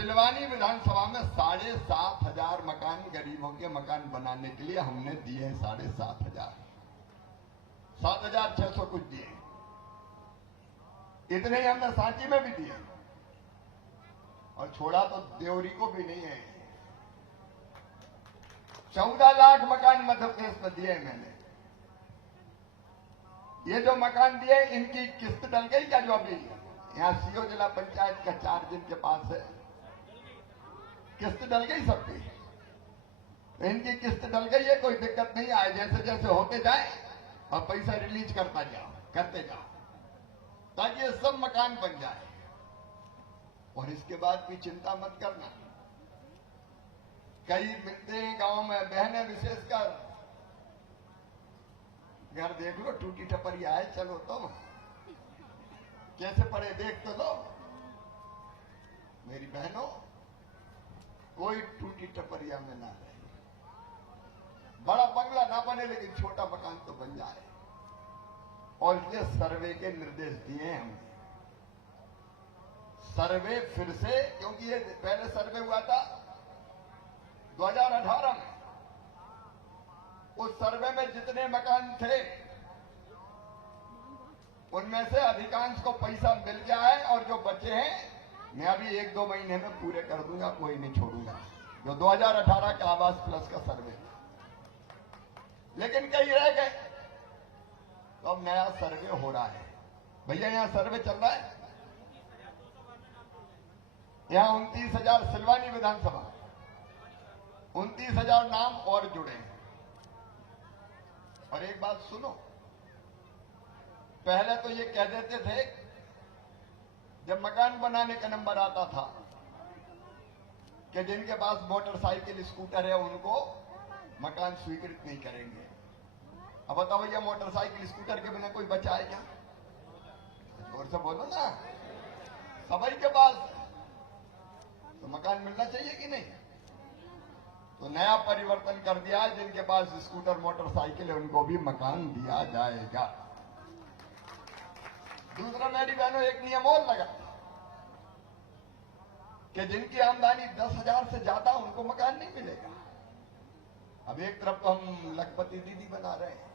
सिलवानी विधानसभा में 7,500 मकान गरीबों के मकान बनाने के लिए हमने दिए हैं। 7,500, 7,600 कुछ दिए, इतने ही हमने सांची में भी दिए, और छोड़ा तो देवरी को भी नहीं है। 14 लाख मकान मध्य प्रदेश में दिए मैंने। ये जो मकान दिए इनकी किस्त डल गई क्या? जो अभी यहाँ सीओ जिला पंचायत का 4 जिनके पास है, किस्त डल गई सबकी। इनकी किस्त डल गई है, कोई दिक्कत नहीं आए, जैसे जैसे होते जाए और पैसा रिलीज करते जाओ ताकि ये सब मकान बन जाए। और इसके बाद भी चिंता मत करना। कई मिलते हैं गांव में बहनें, विशेषकर घर देख लो टूटी टपरी आए, चलो तो कैसे पड़े देख तो लो। मेरी बहनों, कोई टूटी टपरिया में ना रहे। बड़ा बंगला ना बने लेकिन छोटा मकान तो बन जाए। और इसलिए सर्वे के निर्देश दिए हैं हमने। सर्वे फिर से, क्योंकि ये पहले सर्वे हुआ था 2018 में। उस सर्वे में जितने मकान थे उनमें से अधिकांश को पैसा मिल गया है, और जो बचे हैं मैं अभी 1-2 महीने में पूरे कर दूंगा, कोई नहीं छोड़ूंगा। जो 2018 का आवास प्लस का सर्वे, लेकिन कई रह गए, तो अब नया सर्वे हो रहा है। भैया यहाँ सर्वे चल रहा है, यहाँ 29,000 सिलवानी विधानसभा, 29,000 नाम और जुड़े हैं। और एक बात सुनो, पहले तो ये कह देते थे जब मकान बनाने का नंबर आता था कि जिनके पास मोटरसाइकिल स्कूटर है उनको मकान स्वीकृत नहीं करेंगे। अब बताओ भैया, मोटरसाइकिल स्कूटर के बिना कोई बचा है क्या? जोर से बोलो ना। सभी के पास तो मकान मिलना चाहिए कि नहीं? तो नया परिवर्तन कर दिया है, जिनके पास स्कूटर मोटरसाइकिल है उनको भी मकान दिया जाएगा। दूसरा मेरी बहनों, एक नियम और लगा कि जिनकी आमदनी 10,000 से ज्यादा उनको मकान नहीं मिलेगा। अब एक तरफ तो हम लखपति दीदी बना रहे हैं,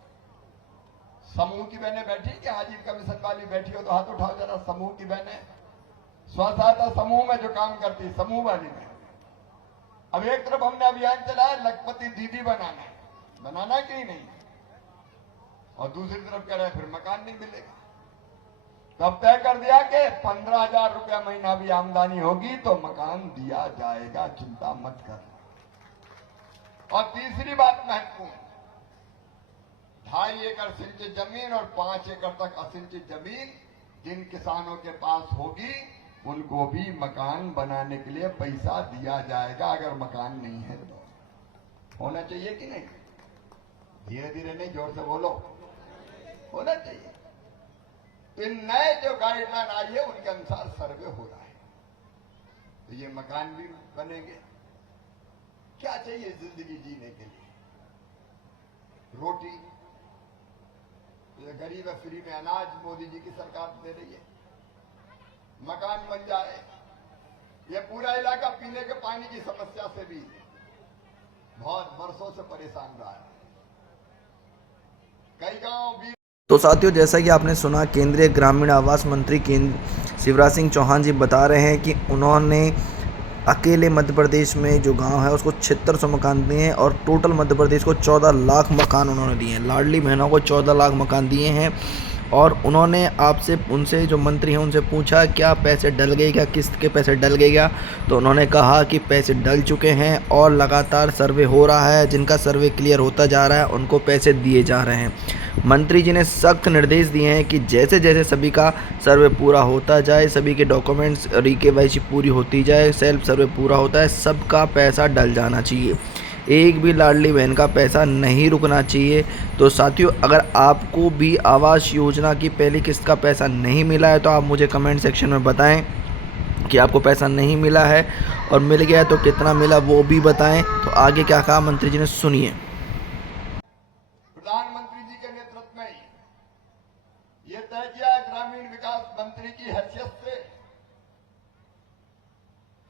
समूह की बहनें बैठी, कि आजीविका मिशन वाली बैठी हो तो हाथ उठाओ जरा। समूह की बहनें, स्व सहायता समूह में जो काम करती, समूह वाली में। अब एक तरफ हमने अभियान चलाया लखपति दीदी बनाना कि नहीं, और दूसरी तरफ कह रहे फिर मकान नहीं मिलेगा। तब तय कर दिया कि 15,000 रुपया महीना भी आमदनी होगी तो मकान दिया जाएगा, चिंता मत कर। और तीसरी बात महत्वपूर्ण, 2.5 एकड़ सिंचित जमीन और 5 एकड़ तक असिंचित जमीन जिन किसानों के पास होगी उनको भी मकान बनाने के लिए पैसा दिया जाएगा। अगर मकान नहीं है तो होना चाहिए कि नहीं? धीरे धीरे नहीं, जोर से बोलो, होना चाहिए। इन नए जो गाइडलाइन आई है उनके अनुसार सर्वे हो रहा है, तो ये मकान भी बनेंगे। क्या चाहिए जिंदगी जीने के लिए? रोटी, गरीब है फ्री में अनाज मोदी जी की सरकार दे रही है। मकान बन जाए। ये पूरा इलाका पीने के पानी की समस्या से भी बहुत वर्षों से परेशान रहा है। कई गांव भी। तो साथियों, जैसा कि आपने सुना, केंद्रीय ग्रामीण आवास मंत्री शिवराज सिंह चौहान जी बता रहे हैं कि उन्होंने अकेले मध्य प्रदेश में जो गांव है उसको 7600 मकान दिए हैं, और टोटल मध्य प्रदेश को 14 लाख मकान उन्होंने दिए हैं। लाडली बहनों को 14 लाख मकान दिए हैं। और उन्होंने उनसे जो मंत्री हैं उनसे पूछा क्या पैसे डल गए क्या, किस्त के पैसे डल गए क्या? तो उन्होंने कहा कि पैसे डल चुके हैं और लगातार सर्वे हो रहा है। जिनका सर्वे क्लियर होता जा रहा है उनको पैसे दिए जा रहे हैं। मंत्री जी ने सख्त निर्देश दिए हैं कि जैसे जैसे सभी का सर्वे पूरा होता जाए, सभी के डॉक्यूमेंट्स KYC पूरी होती जाए, सेल्फ सर्वे पूरा होता है, सबका पैसा डल जाना चाहिए। एक भी लाडली बहन का पैसा नहीं रुकना चाहिए। तो साथियों, अगर आपको भी आवास योजना की पहली किस्त का पैसा नहीं मिला है तो आप मुझे कमेंट सेक्शन में बताएं कि आपको पैसा नहीं मिला है, और मिल गया तो कितना मिला वो भी बताएं। तो आगे क्या कहा मंत्री जी ने, सुनिए। प्रधानमंत्री जी के नेतृत्व में ये तय किया ग्रामीण विकास मंत्री की हैसियत से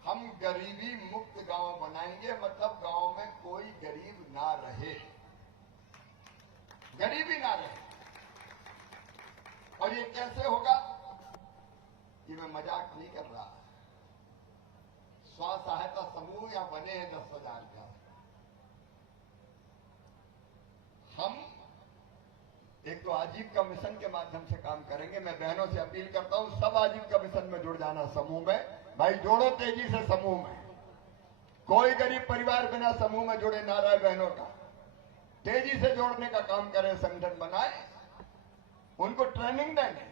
हम हम गरीबी मुक्त गांव बनाएंगे, मतलब गांव में कोई गरीब ना रहे, गरीबी ना रहे। और ये कैसे होगा, ये मैं मजाक नहीं कर रहा। स्व सहायता समूह या बने हैं 10,000 का। हम एक तो आजीविका मिशन के माध्यम से काम करेंगे। मैं बहनों से अपील करता हूं, सब आजीविका मिशन में जुड़ जाना। समूह में भाई जोड़ो तेजी से समूह में। कोई गरीब परिवार बिना समूह में जुड़े ना रहे। बहनों का तेजी से जोड़ने का काम करें, संगठन बनाए, उनको ट्रेनिंग देंगे,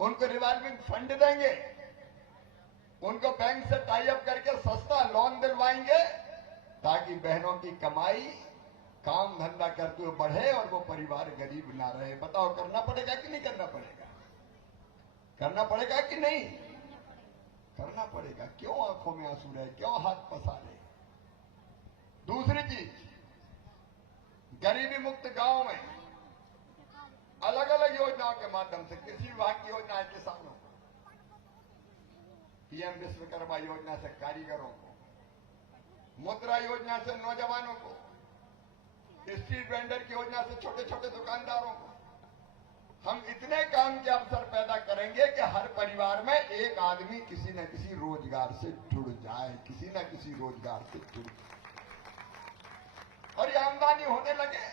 उनको रिवॉल्विंग फंड देंगे, उनको बैंक से टाई अप करके सस्ता लोन दिलवाएंगे, ताकि बहनों की कमाई काम धंधा करते हुए बढ़े और वो परिवार गरीब ना रहे। बताओ करना पड़ेगा कि नहीं करना पड़ेगा? करना पड़ेगा कि नहीं? करना पड़ेगा। क्यों आंखों में आंसू रहे, क्यों हाथ पसारे? दूसरी चीज, गरीबी मुक्त गांव में अलग अलग योजनाओं के माध्यम से, कृषि विभाग की योजना है किसानों को, पीएम विश्वकर्मा योजना से कारीगरों को, मुद्रा योजना से नौजवानों को, स्ट्रीट वेंडर की योजना से छोटे छोटे दुकानदारों को। हम इतने काम के अवसर पैदा करेंगे कि हर परिवार में एक आदमी किसी न किसी रोजगार से जुड़ जाए, किसी न किसी रोजगार से जुड़ जाए, और ये आमदनी होने लगे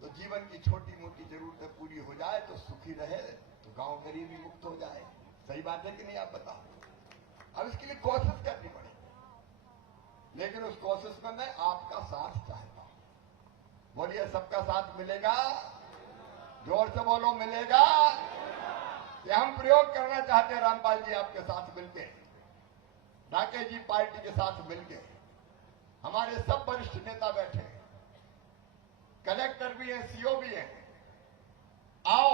तो जीवन की छोटी मोटी जरूरतें पूरी हो जाए, तो सुखी रहे, तो गांव गरीबी मुक्त हो जाए। सही बात है कि नहीं? आप बताओ। अब इसके लिए कोशिश करनी पड़ेगी, लेकिन उस कोशिश में मैं आपका साथ चाहता हूं। बोलिए, सबका साथ मिलेगा? जोर से बोलो, मिलेगा? ये हम प्रयोग करना चाहते हैं रामपाल जी आपके साथ मिलके, राकेश जी पार्टी के साथ मिलके। हमारे सब वरिष्ठ नेता बैठे हैं, कलेक्टर भी हैं, सीओ भी हैं। आओ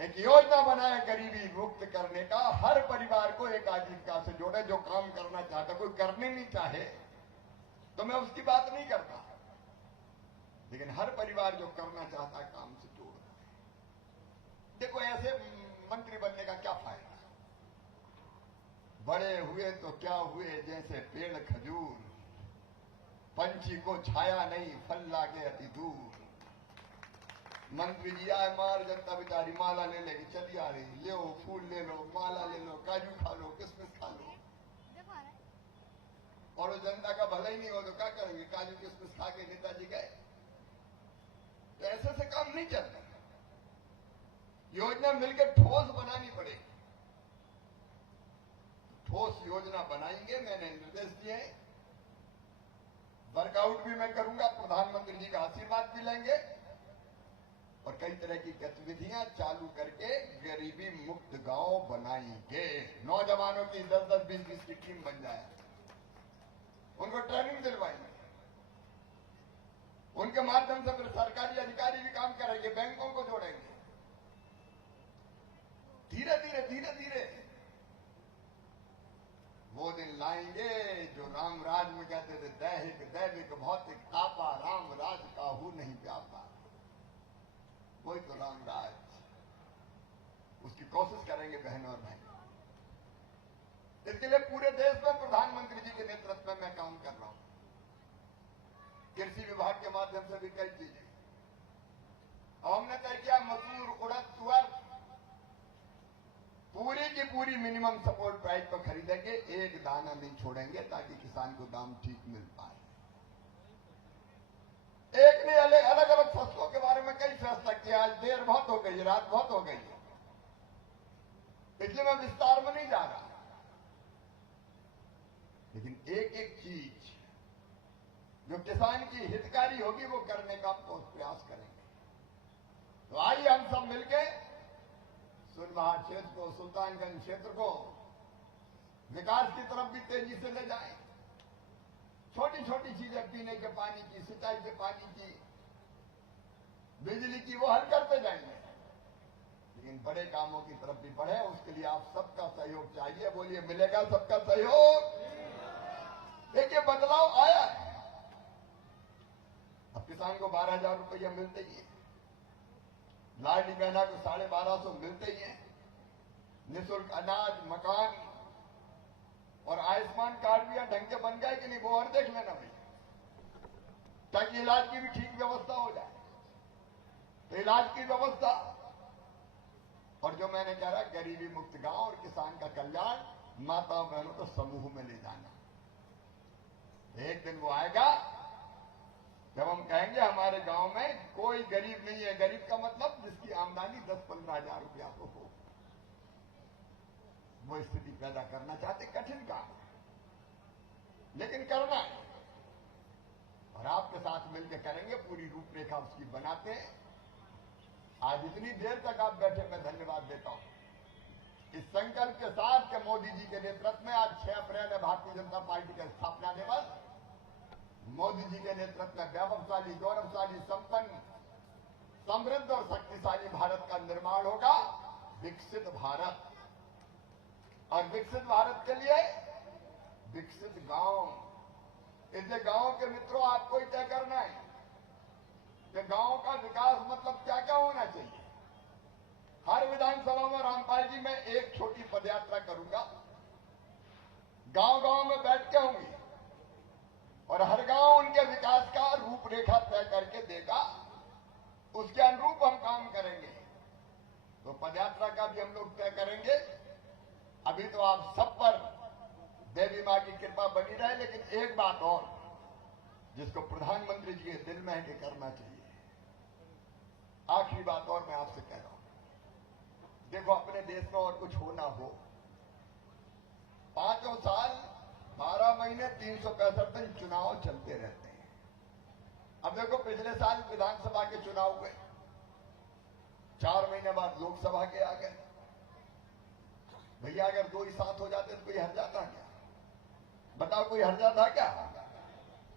एक योजना बनाए गरीबी मुक्त करने का, हर परिवार को एक आजीविका से जोड़े। जो काम करना चाहता, कोई करने नहीं चाहे तो मैं उसकी बात नहीं करता, लेकिन हर परिवार जो करना चाहता है काम से जोड़ दे। देखो, ऐसे मंत्री बनने का क्या फायदा? बड़े हुए तो क्या हुए, जैसे पेड़ खजूर, पंछी को छाया नहीं, फल लागे अति दूर। मंत्री जी आए, मार जनता बेचारी माला ले लेके चली आ रही, ले फूल ले लो, माला ले लो, काजू खा लो, किशमिश खा लो, और जनता का भला ही नहीं हो तो क्या करेंगे? काजू किशमिश खा के नेताजी गए। तो ऐसे से काम नहीं चलता। योजना मिलकर ठोस बनानी पड़ेगी। ठोस योजना बनाएंगे, मैंने निर्देश दिए हैं। वर्कआउट भी मैं करूंगा, प्रधानमंत्री जी का आशीर्वाद भी लेंगे, और कई तरह की गतिविधियां चालू करके गरीबी मुक्त गांव बनाएंगे। नौजवानों की 10-10, 20-20 की टीम बन जाए, उनको ट्रेनिंग दिलवाएंगे, उनके माध्यम से फिर सरकारी अधिकारी भी काम करेंगे, बैंकों को जोड़ेंगे। धीरे धीरे धीरे धीरे वो दिन लाएंगे जो राम राज में कहते थे, दैहिक दैविक भौतिक तापा, राम राज काहू नहीं प्यापा। वही तो राम राज, उसकी कोशिश करेंगे बहनों और भाई। इसके लिए पूरे देश में प्रधानमंत्री जी के नेतृत्व में मैं काम कर रहा हूं। कृषि विभाग के माध्यम से भी कई चीजें अब हमने तय किया। मसूर, उड़द, तुअर पूरी की पूरी मिनिमम सपोर्ट प्राइस पर खरीदेंगे, एक दाना नहीं छोड़ेंगे, ताकि किसान को दाम ठीक मिल पाए। एक ने अलग अलग फसलों के बारे में कई फैसला किया। आज देर बहुत हो गई, रात बहुत हो गई, इसलिए मैं विस्तार में नहीं जा रहा, लेकिन एक एक चीज जो किसान की हितकारी होगी वो करने का हम प्रयास करेंगे। तो आइए हम सब मिलके सुनबहार क्षेत्र को, सुल्तानगंज क्षेत्र को विकास की तरफ भी तेजी से ले जाएं। छोटी छोटी चीजें, पीने के पानी की, सिंचाई के पानी की, बिजली की, वो हल करते जाएंगे, लेकिन बड़े कामों की तरफ भी बढ़े। उसके लिए आप सबका सहयोग चाहिए। बोलिए, मिलेगा सबका सहयोग? देखिए, बदलाव आया है। अब किसान को 12,000 रुपया मिलते ही है, लाडली बहना को 1250 मिलते ही है, निःशुल्क अनाज, मकान और आयुष्मान कार्ड भी ढंग के बन गए कि नहीं, वो और देख लेना भाई, ताकि इलाज की भी ठीक व्यवस्था हो जाए। तो इलाज की व्यवस्था और जो मैंने कह रहा गरीबी मुक्त गांव और किसान का कल्याण, माता बहनों को समूह में ले जाना। एक दिन वो आएगा जब हम कहेंगे हमारे गांव में कोई गरीब नहीं है। गरीब का मतलब जिसकी आमदनी 10-15 हजार रुपया हो। वो स्थिति पैदा करना चाहते, कठिन काम है लेकिन करना है, और आपके साथ मिलकर करेंगे। पूरी रूपरेखा उसकी बनाते हैं। आज इतनी देर तक आप बैठे, मैं धन्यवाद देता हूं इस संकल्प के साथ कि मोदी जी के नेतृत्व में आज 6 अप्रैल है भारतीय जनता पार्टी का स्थापना दिवस। मोदी जी के नेतृत्व में वैभवशाली, गौरवशाली, संपन्न, समृद्ध और शक्तिशाली भारत का निर्माण होगा। विकसित भारत, और विकसित भारत के लिए विकसित गांव। इसलिए गांव के मित्रों आपको ही तय करना है कि गांव का विकास मतलब क्या क्या होना चाहिए। हर विधानसभा में रामपाल जी मैं एक छोटी पदयात्रा करूंगा, गांव गांव में बैठ के होंगी और हर गांव उनके विकास का रूपरेखा तय करके देगा। उसके अनुरूप हम काम करेंगे। तो पदयात्रा का भी हम लोग तय करेंगे। अभी तो आप सब पर देवी मां की कृपा बनी रहे, लेकिन एक बात और जिसको प्रधानमंत्री जी के दिल में है कि करना चाहिए। आखिरी बात और मैं आपसे कह रहा हूं, देखो अपने देश में और कुछ हो ना हो, 5 साल 12 महीने 365 दिन चुनाव चलते रहते हैं। अब देखो पिछले साल विधानसभा के चुनाव हुए, 4 महीने बाद लोकसभा के आ गए। भैया अगर 2 ही साथ हो जाते तो कोई हर जाता क्या? बताओ कोई हर जाता क्या?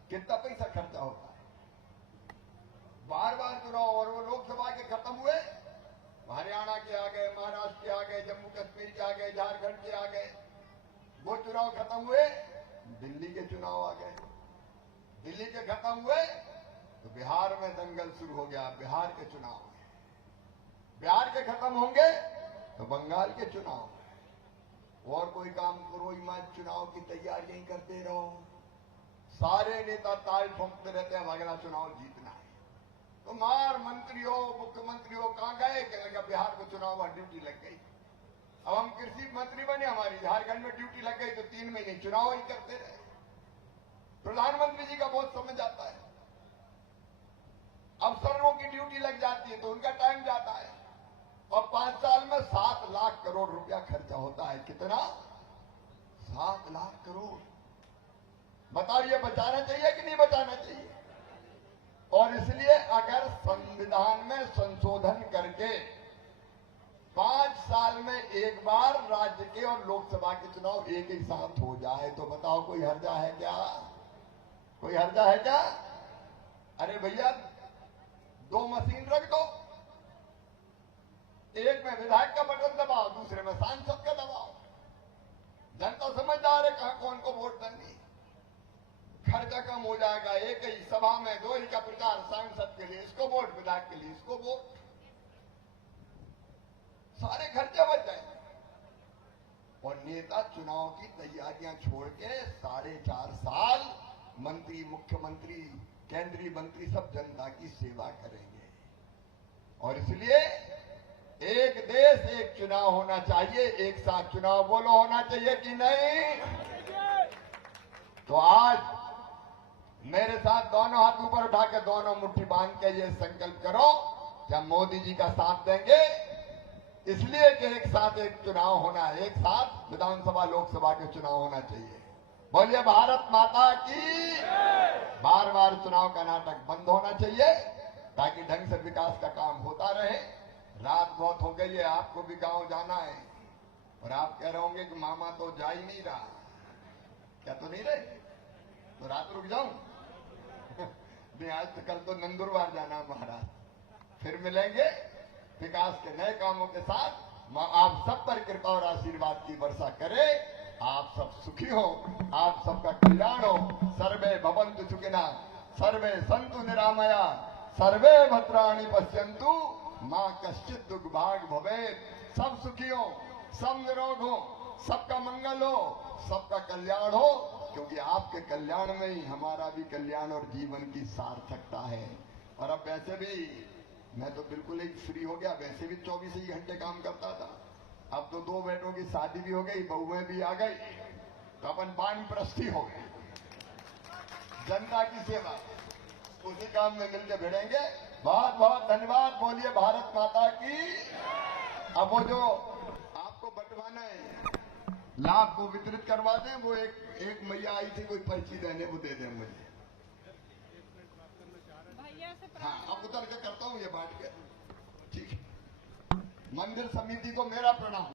कितना पैसा खर्चा होता है? बार बार चुनाव, और वो लोकसभा के खत्म हुए, हरियाणा के आ गए, महाराष्ट्र के आ गए, जम्मू कश्मीर के आ गए, झारखंड के आ गए। वो चुनाव खत्म हुए, दिल्ली के चुनाव आ गए। दिल्ली के खत्म हुए तो बिहार में दंगल शुरू हो गया, बिहार के चुनाव। बिहार के खत्म होंगे तो बंगाल के चुनाव। और कोई काम करो ही मत, चुनाव की तैयारियां करते रहो। सारे नेता ताल ठोंकते रहते हैं, अगला चुनाव जीतना है। तो मार मंत्री हो, मुख्यमंत्री हो, कहां गए? कहने लगा बिहार को चुनाव ड्यूटी लग गई। अब हम कृषि मंत्री बने, हमारी झारखंड में ड्यूटी लग गई तो 3 महीने चुनाव ही करते रहे। प्रधानमंत्री जी का बहुत समझ आता है। अफसरों की ड्यूटी लग जाती है तो उनका टाइम जाता है। और 5 साल में 7 लाख करोड़ रुपया खर्चा होता है। कितना? 7 लाख करोड़। बताओ ये बचाना चाहिए कि नहीं बचाना चाहिए? और इसलिए अगर संविधान में संशोधन करके 5 साल में एक बार राज्य के और लोकसभा के चुनाव एक ही साथ हो जाए तो बताओ कोई हर्जा है क्या? कोई हर्जा है क्या? अरे भैया 2 मशीन रख दो, एक में विधायक का बटन दबाओ, दूसरे में सांसद का दबाओ। जनता समझदार है कहां कौन को वोट देंगी। खर्चा कम हो जाएगा। एक ही सभा में 2 ही का प्रचार, सांसद के लिए इसको वोट, विधायक के लिए इसको वोट, सारे खर्चे बच जाएंगे। और नेता चुनाव की तैयारियां छोड़ के 4.5 साल मंत्री, मुख्यमंत्री, केंद्रीय मंत्री सब जनता की सेवा करेंगे। और इसलिए एक देश एक चुनाव होना चाहिए, एक साथ चुनाव बोलो होना चाहिए कि नहीं? तो आज मेरे साथ दोनों हाथ ऊपर उठा के दोनों मुट्ठी बांध के ये संकल्प करो कि हम मोदी जी का साथ देंगे, इसलिए कि एक साथ एक चुनाव होना है, एक साथ विधानसभा लोकसभा के चुनाव होना चाहिए। बोलिए भारत माता की। बार बार चुनाव का नाटक बंद होना चाहिए ताकि ढंग से विकास का काम होता रहे। रात बहुत हो गई है, आपको भी गांव जाना है और आप कह रहे होंगे कि मामा तो जा ही नहीं रहा। क्या तो नहीं रहे? तो रात रुक जाऊं? नहीं, आज तो कल तो नंदुरबार जाना महाराज। फिर मिलेंगे विकास के नए कामों के साथ। आप सब पर कृपा और आशीर्वाद की वर्षा करे। आप सब सुखी हो, आप सबका कल्याण हो। सर्वे भवन्तु सुखिनः, सर्वे सन्तु निरामया, सर्वे भद्राणि पश्यन्तु, मां कश्चित् दुर्भाग् भवेत्। सब सुखी हो, सब निरोग हो, सबका मंगल हो, सबका कल्याण हो, क्योंकि आपके कल्याण में ही हमारा भी कल्याण और जीवन की सार्थकता है। और अब वैसे भी मैं तो बिल्कुल ही फ्री हो गया, वैसे भी 24 ही घंटे काम करता था। अब तो 2 बेटों की शादी भी हो गई, बहुएं भी आ गई, तो अपन वानप्रस्थी हो गए। जनता की सेवा, उसी काम में मिलकर भिड़ेंगे। बहुत बहुत धन्यवाद। बोलिए भारत माता की। अब वो जो आपको बंटवाना है, लाभ को वितरित करवा दें। वो एक मैया आई थी कोई पर्ची देने, वो दे दें मुझे। हाँ, अब उतर के करता हूँ ये बांट के। ठीक है। मंदिर समिति को मेरा प्रणाम।